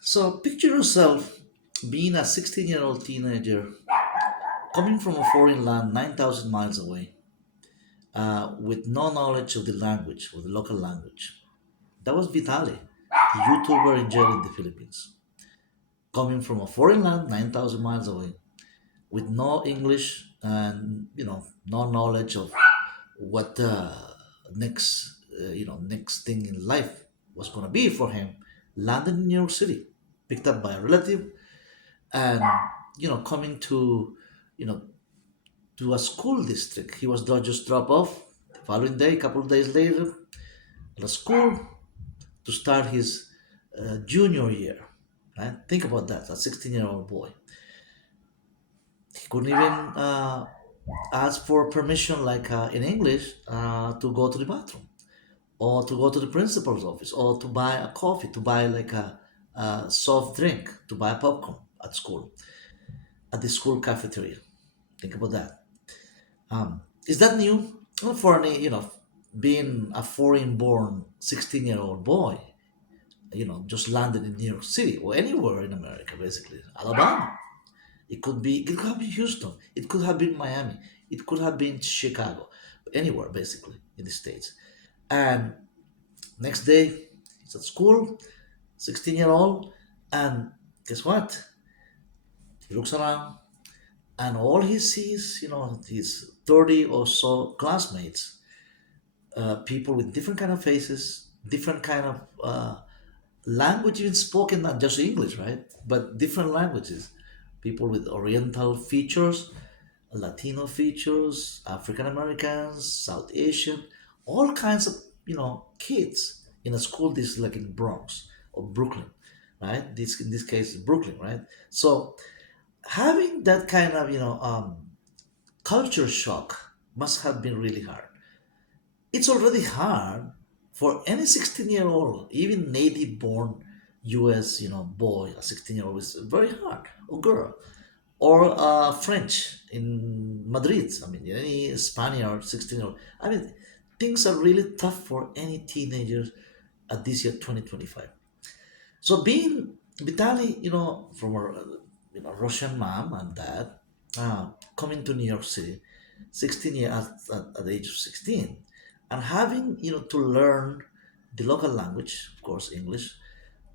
So picture yourself being a 16-year-old teenager coming from a foreign land 9,000 miles away with no knowledge of the language, of the local language. That was Vitali, the YouTuber in jail in the Philippines, coming from a foreign land 9,000 miles away with no English and no knowledge of what the next thing in life was going to be for him. Landed in New York City, picked up by a relative, and coming to you know to a school district. He was just dropped off the following day, a couple of days later, at a school to start his junior year. Right? Think about that. A 16-year-old boy. He couldn't even ask for permission, like in English, to go to the bathroom or to go to the principal's office or to buy a coffee, to buy like a soft drink, to buy popcorn at school, at the school cafeteria. Think about that. Is that new? Well, for any, being a foreign-born 16-year-old boy, just landed in New York City or anywhere in America, basically, Alabama. It could have been Houston. It could have been Miami. It could have been Chicago. Anywhere, basically, in the States. And next day, he's at school, 16-year-old, and guess what? He looks around, and all he sees, his 30 or so classmates, people with different kind of faces, different kind of language even spoken, not just English, right? But different languages. People with Oriental features, Latino features, African Americans, South Asian, all kinds of kids in a school district like in Bronx or Brooklyn, right? This in this case Brooklyn, right? So having that kind of culture shock must have been really hard. It's already hard for any 16-year-old, even native born US, boy, a 16-year-old is very hard, or girl, or French in Madrid. I mean, any Spaniard, 16-year-old. I mean, things are really tough for any teenagers at this year, 2025. So being Vitali, from a Russian mom and dad, coming to New York City, 16 years at the age of 16, and having to learn the local language, of course English,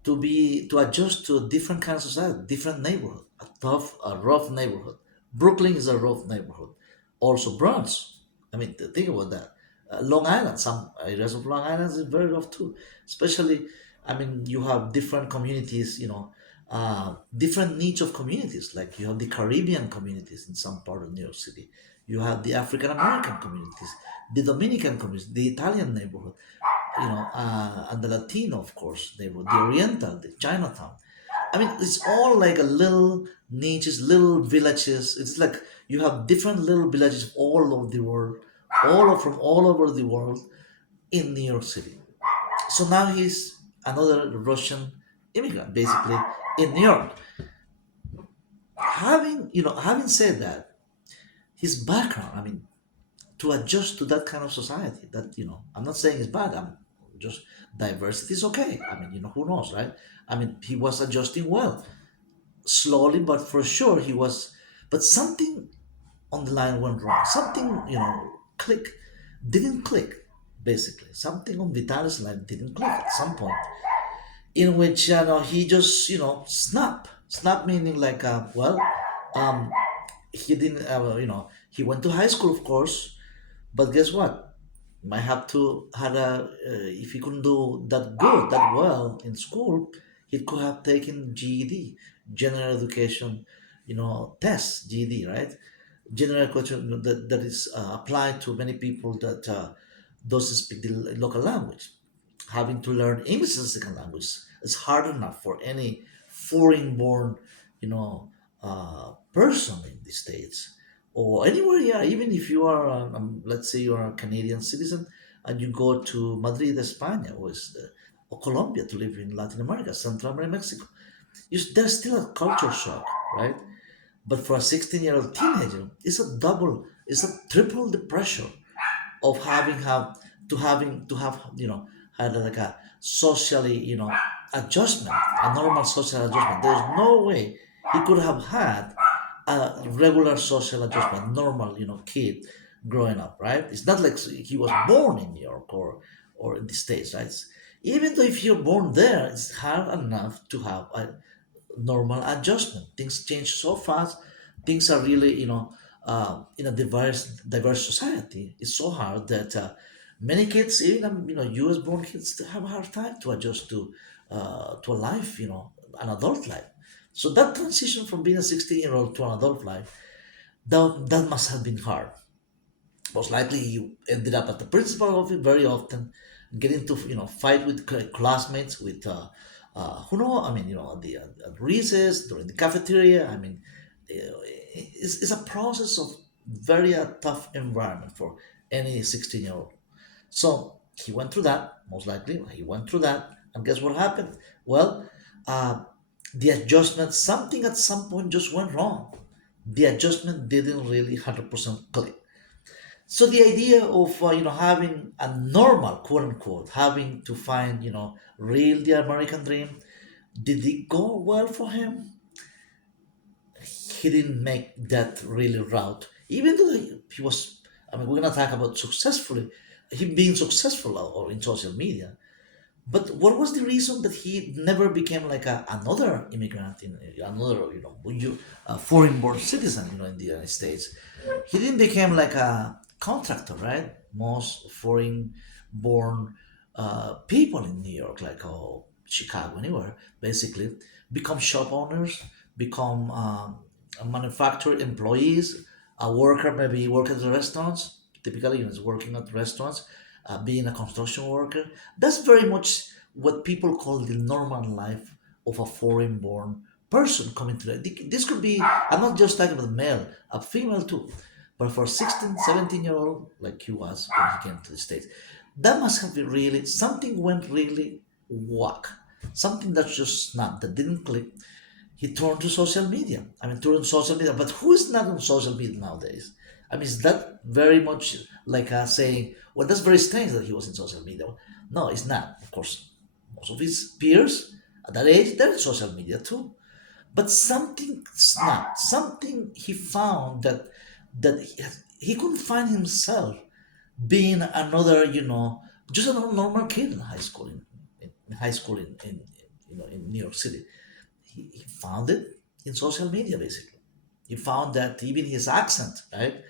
to adjust to a different kind of society, different neighborhood, a rough neighborhood. Brooklyn is a rough neighborhood. Also Bronx. I mean, think about that. Long Island, some areas of Long Island is very rough too. Especially, I mean, you have different communities, different niche of communities. Like you have the Caribbean communities in some part of New York City. You have the African American communities, the Dominican communities, the Italian neighborhood, and the Latino, of course, neighborhood, the Oriental, the Chinatown. I mean, it's all like a little niches, little villages. It's like you have different little villages all over the world, from all over the world in New York City. So now he's another Russian immigrant, basically in New York. Having said that, his background, I mean, to adjust to that kind of society, that I'm not saying it's bad. I'm just diversity is okay. I mean, who knows, right? I mean, he was adjusting well, slowly, but for sure he was. But something on the line went wrong. Something, click, didn't click. Basically, something on Vitaly's line didn't click at some point, in which he just snap meaning like um, he didn't he went to high school, of course, but guess what? Might have to had a if he couldn't do that good, that well in school, he could have taken GED, general education, test GED, right? General education that is applied to many people that doesn't speak the local language. Having to learn English as a second language is hard enough for any foreign-born, person in the States or anywhere. Yeah, even if you are, let's say, you are a Canadian citizen and you go to Madrid, España, or Colombia to live in Latin America, Central America, Mexico, there's still a culture shock, right? But for a 16-year-old teenager, it's a triple the pressure of having have to have had like a socially adjustment, a normal social adjustment. There's no way he could have had a regular social adjustment, normal, kid growing up, right? It's not like he was born in New York or in the States, right? Even though if you're born there, it's hard enough to have a normal adjustment. Things change so fast. Things are really, in a diverse society. It's so hard that many kids, even U.S. born kids, they have a hard time to adjust to a life, an adult life. So that transition from being a 16-year-old to an adult life, that must have been hard. Most likely, you ended up at the principal office very often, getting to fight with classmates, with who know. I mean, at recess, during the cafeteria. I mean, it's a process of very tough environment for any 16-year-old. So he went through that. Most likely, he went through that, and guess what happened? Well, uh, the adjustment, something at some point just went wrong. The adjustment didn't really 100% click. So the idea of having a normal, quote unquote, having to find real the American dream, did it go well for him? He didn't make that really route, even though he was. I mean, we're gonna talk about successfully, him being successful or in social media. But what was the reason that he never became like another immigrant in another, a foreign-born citizen, in the United States? He didn't become like a contractor, right? Most foreign-born people in New York, like Chicago, anywhere, basically, become shop owners, become a manufacturer employees, a worker, maybe work at the restaurants. Typically, is working at restaurants, being a construction worker. That's very much what people call the normal life of a foreign born person coming to that. This could be, I'm not just talking about male, a female too. But for 16, 17-year-old, like he was when he came to the States, that must have been really, something went really whack. Something that just snapped, that didn't click. He turned to social media. I mean, turned to social media. But who is not on social media nowadays? I mean, is that very much like saying, well, that's very strange that he was in social media? No, it's not. Of course, most of his peers at that age, they're in social media too. But something snapped. Something he found that he couldn't find himself being another, just a normal kid in high school, in high school in New York City. He found it in social media, basically. He found that even his accent, right?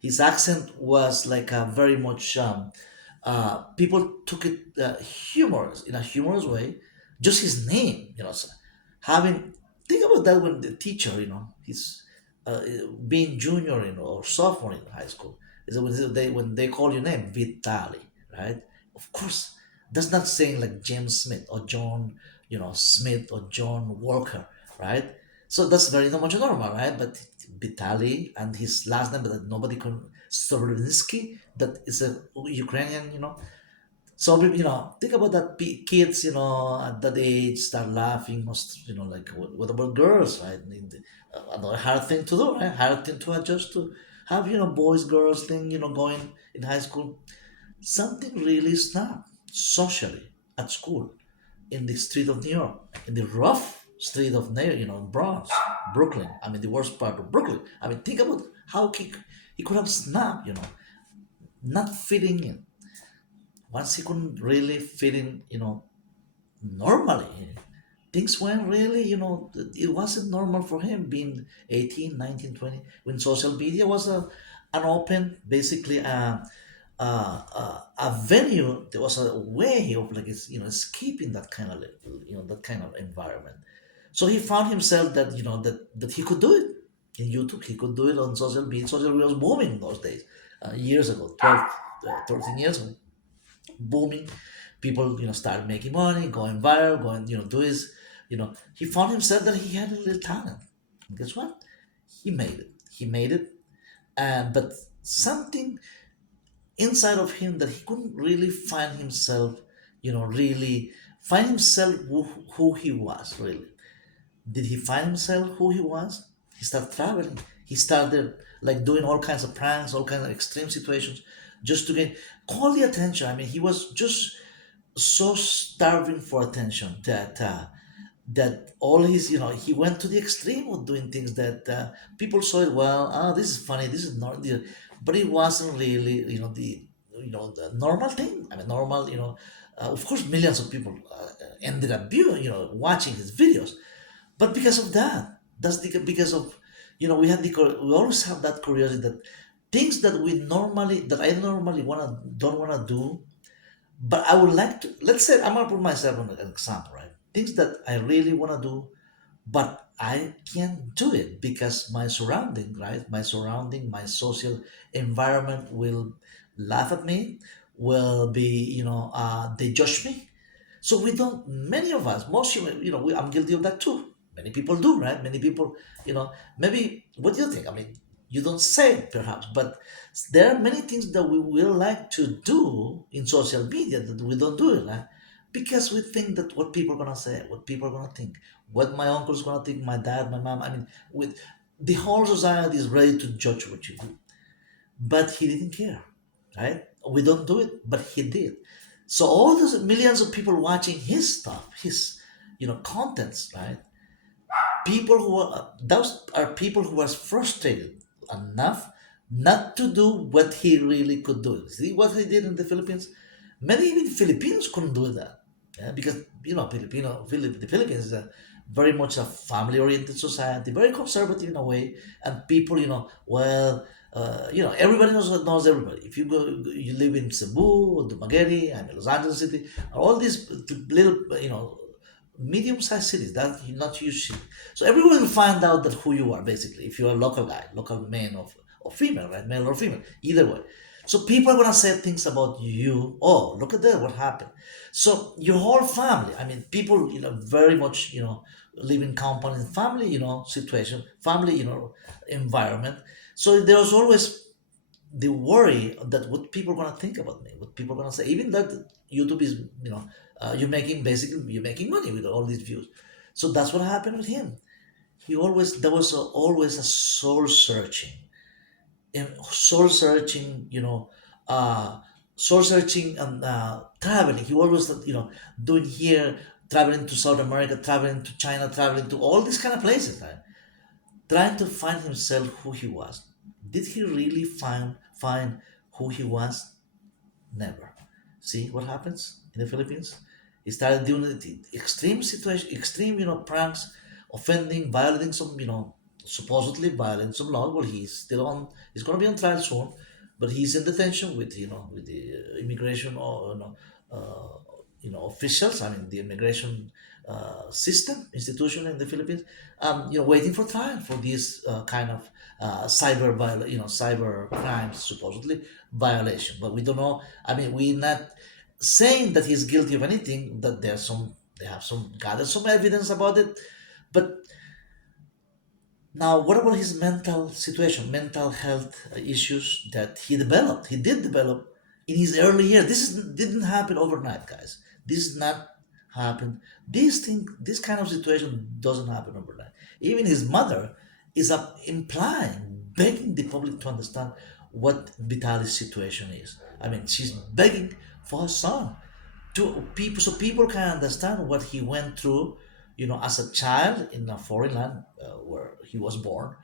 His accent was like a very much, people took it humorous, in a humorous way. Just his name, so having, think about that when the teacher, he's being junior, or sophomore in high school, is when they call your name, Vitali, right? Of course, that's not saying like James Smith or John, Smith or John Walker, right? So that's very not much normal, right? But Vitali and his last name that nobody can, Sorovinsky, that is a Ukrainian, so think about that. Kids, at that age, start laughing. Like what about girls, right? Another hard thing to do, right? Hard thing to adjust to. Have boys, girls thing, going in high school. Something really snapped socially at school, in the street of New York, in the rough street of Bronx, Brooklyn. I mean, the worst part of Brooklyn. I mean, think about how he could have snapped, not fitting in. Once he couldn't really fit in, normally, things went really, it wasn't normal for him being 18, 19, 20, when social media was an open, basically a venue. There was a way of like, escaping that kind of, that kind of environment. So he found himself that, that he could do it in YouTube. He could do it on social media. Social media was booming those days, years ago, 12, 13 years ago, booming. People, started making money, going viral, going, do his, he found himself that he had a little talent. And guess what? He made it. He made it. And but something inside of him that he couldn't really find himself, really find himself who he was really. Did he find himself who he was? He started traveling. He started like doing all kinds of pranks, all kinds of extreme situations, just to get call the attention. I mean, he was just so starving for attention that all his, he went to the extreme of doing things that people saw it, well, this is funny, this is not the, but it wasn't really, the normal thing. I mean, normal, of course millions of people ended up viewing, watching his videos. But because of that, because of, we always have that curiosity that things that I normally don't wanna do, but I would like to. Let's say I'm gonna put myself on an example, right? Things that I really wanna do, but I can't do it because my surrounding, right? My surrounding, my social environment will laugh at me, will be, they judge me. So we don't, many of us, most human, I'm guilty of that too. Many people do, right? Many people, maybe, what do you think? I mean, you don't say it perhaps, but there are many things that we will like to do in social media that we don't do it, right? Because we think that what people are gonna say, what people are gonna think, what my uncle's gonna think, my dad, my mom. I mean, with the whole society is ready to judge what you do, but he didn't care, right? We don't do it, but he did. So all those millions of people watching his stuff, his, contents, right? People who are, those are people who was frustrated enough not to do what he really could do. See what he did in the Philippines? Many even Filipinos couldn't do that. Yeah, because the Philippines is a very much a family-oriented society, very conservative in a way, and people, everybody knows everybody. If you go, you live in Cebu or Dumaguete, I'm in Los Angeles City, all these little, medium-sized cities, that not huge city. So everyone will find out that who you are basically. If you're a local guy, local man or female, right, male or female, either way. So people are gonna say things about you. Oh, look at that! What happened? So your whole family. I mean, people, very much, live in compound in family, situation, family, environment. So there was always the worry that what people are gonna think about me, what people are gonna say. Even that YouTube is, you're making money with all these views. So that's what happened with him. He always there was always a soul searching, soul searching and traveling. He always, doing here, traveling to South America, traveling to China, traveling to all these kind of places, right? Trying to find himself, who he was. Did he really find who he was? Never. See what happens in the Philippines? He started doing the extreme situation, extreme, pranks, offending, violating some, supposedly violating some law. Well, he's still on. He's going to be on trial soon, but he's in detention with, with the immigration or, officials. I mean, the immigration system institution in the Philippines. Waiting for trial for these kind of cyber crimes, supposedly violation. But we don't know. I mean, we're not saying that he's guilty of anything. That they have some gathered some evidence about it, but now, what about his mental situation, mental health issues that he developed? He did develop in his early years. Didn't happen overnight, guys. This did not happen. This kind of situation doesn't happen overnight. Even his mother is up implying, begging the public to understand what Vitaly's situation is. I mean, she's begging for her son to people, so people can understand what he went through, as a child in a foreign land where he was born,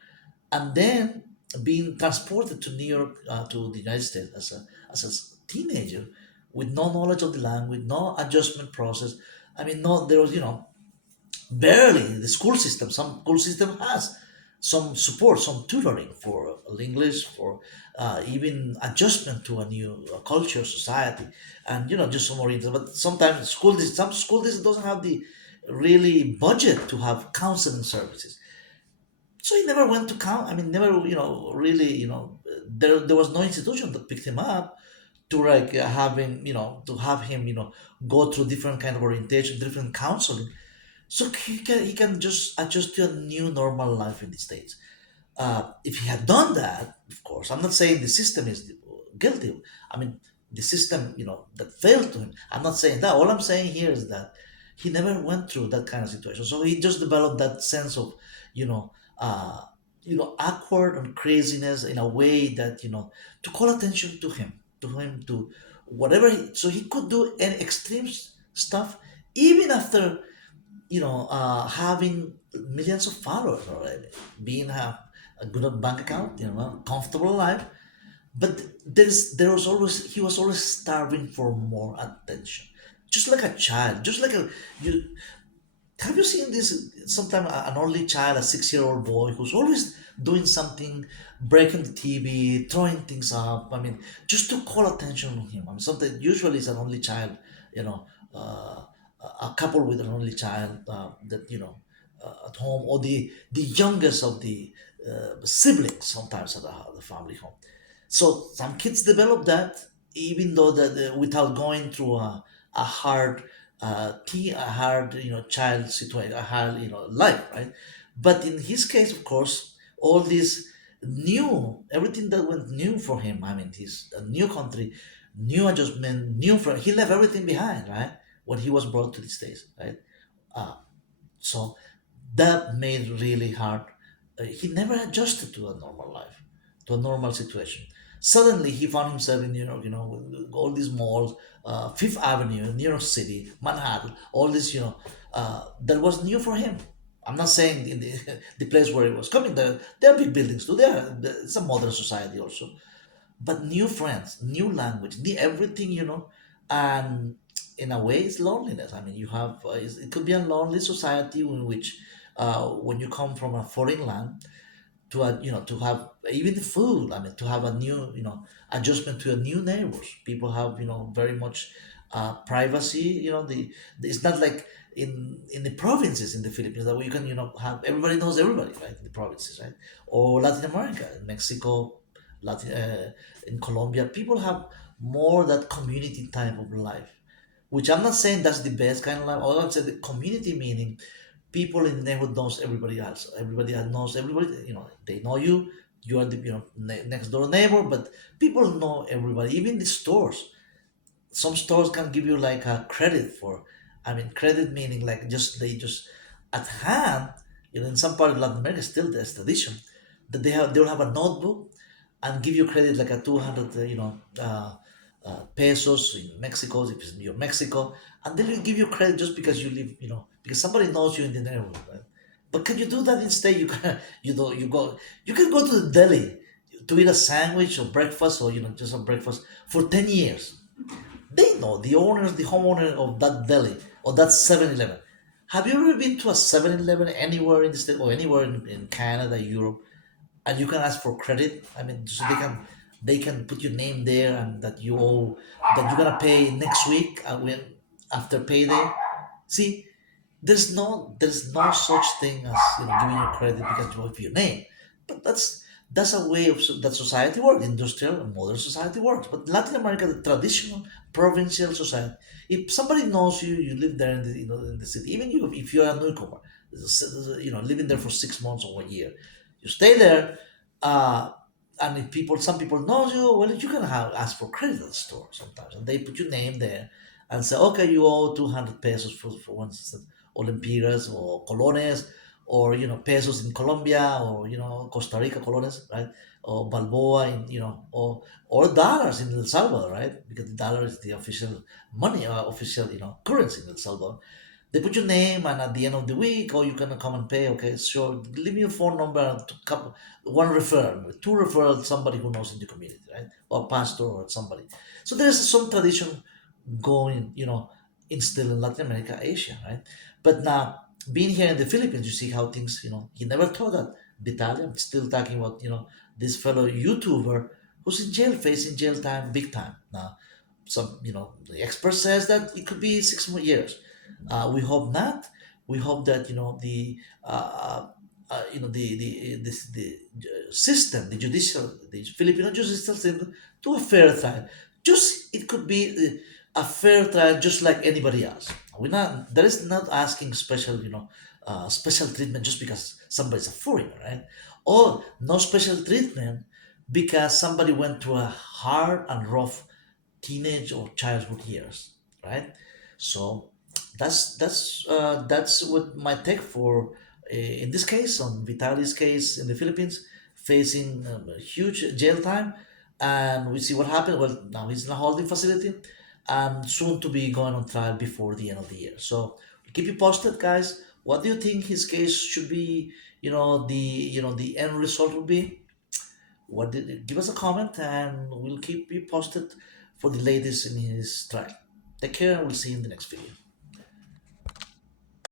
and then being transported to New York, to the United States as a teenager with no knowledge of the language, no adjustment process. I mean, no, there was, barely the school system. Some school system has some support, some tutoring for English, for even adjustment to a new culture, society, and just some more interest. But sometimes some school district doesn't have the really budget to have counseling services. So he never went to count. I mean, never, really, there was no institution that picked him up to like to have him, go through different kind of orientation, different counseling, so he can just adjust to a new normal life in the States. If he had done that, of course, I'm not saying the system is guilty. I mean, the system, that failed to him. I'm not saying that. All I'm saying here is that he never went through that kind of situation. So he just developed that sense of, you know, uh, awkward and craziness in a way that, to call attention to him, to whatever. So he could do any extreme stuff, even after having millions of followers already, being a good bank account, comfortable life. But there was always he was always starving for more attention, just like a child, just like a you. Have you seen this? Sometimes an only child, a 6-year-old boy, who's always doing something, breaking the TV, throwing things up. I mean, just to call attention on him. I mean, something usually it's an only child, you know, a couple with an only child that at home, or the youngest of the siblings sometimes at the family home. So some kids develop that, even though that without going through a hard a hard child situation, a hard life, right? But in his case, of course, all this new, everything that went new for him. I mean, his a new country, new adjustment, new friend. He left everything behind, right? When he was brought to the States, right? Uh, so that made really hard. He never adjusted to a normal life, to a normal situation. Suddenly, he found himself in New York, with all these malls, Fifth Avenue, New York City, Manhattan, all this, that was new for him. I'm not saying in the, the place where he was coming, there are big buildings too. It's a modern society also, but new friends, new language, new everything, and in a way, it's loneliness. I mean, you have it could be a lonely society in which, when you come from a foreign land, to have even the food. I mean, to have a new adjustment to a new neighbors. People have very much privacy. It's not like in the provinces in the Philippines that you can have everybody knows everybody, right? In the provinces, right? Or Latin America, in Mexico, Latin in Colombia, people have more that community type of life, which I'm not saying that's the best kind of life. All I'm saying, the community meaning people in the neighborhood knows everybody else. Everybody else knows everybody. They know you. You are the next door neighbor, but people know everybody. Even the stores. Some stores can give you like a credit for. I mean, credit meaning like they just at hand. In some part of Latin America, still there's tradition that they'll have a notebook and give you credit like a 200 pesos in Mexico if it's near Mexico, and they will give you credit just because you live, because somebody knows you in the neighborhood, right? But can you do that instead? You can, you can go to the deli to eat a sandwich or breakfast, or just a breakfast for 10 years. They know the homeowner of that deli or that 7-Eleven. Have you ever been to a 7-Eleven anywhere in the state or anywhere in Canada, Europe, and you can ask for credit? I mean, so they can put your name there, and that you're gonna pay next week, after payday. See, there's no such thing as giving you credit because of your name. But that's a way of that society works, industrial and modern society works. But Latin America, the traditional provincial society, if somebody knows you, you live there in the city, even you if you're a newcomer, living there for 6 months or 1 year, you stay there, uh, and if some people know you, well, you can ask for credit at the store sometimes, and they put your name there and say, okay, you owe 200 pesos for one instance, or lempiras or colones, or pesos in Colombia, or Costa Rica colones, right? Or balboa in or dollars in El Salvador, right? Because the dollar is the official money, official currency in El Salvador. They put your name, and at the end of the week, or you can come and pay. Okay, sure. Leave me your phone number. And one referral, two referral, somebody who knows in the community, right? Or pastor or somebody. So there's some tradition going, instilled in Latin America, Asia, right? But now being here in the Philippines, you see how things, he never thought that. Vitaly, I'm still talking about, this fellow YouTuber who's in jail, facing jail time, big time now. Some, the expert says that it could be 6 more years. We hope not. We hope that the the system, the judicial, the Filipino judicial system, to a fair trial. Just it could be a fair trial, just like anybody else. We're not. There is not asking special, special treatment just because somebody's a foreigner, right? Or no special treatment because somebody went through a hard and rough teenage or childhood years, right? So that's what my take for in this case, on Vitaly's case in the Philippines, facing a huge jail time. and we see what happened. Well, now he's in a holding facility and soon to be going on trial before the end of the year. So keep you posted, guys. What do you think his case should be? The end result will be. What did give us a comment and we'll keep you posted for the latest in his trial. Take care and we'll see you in the next video.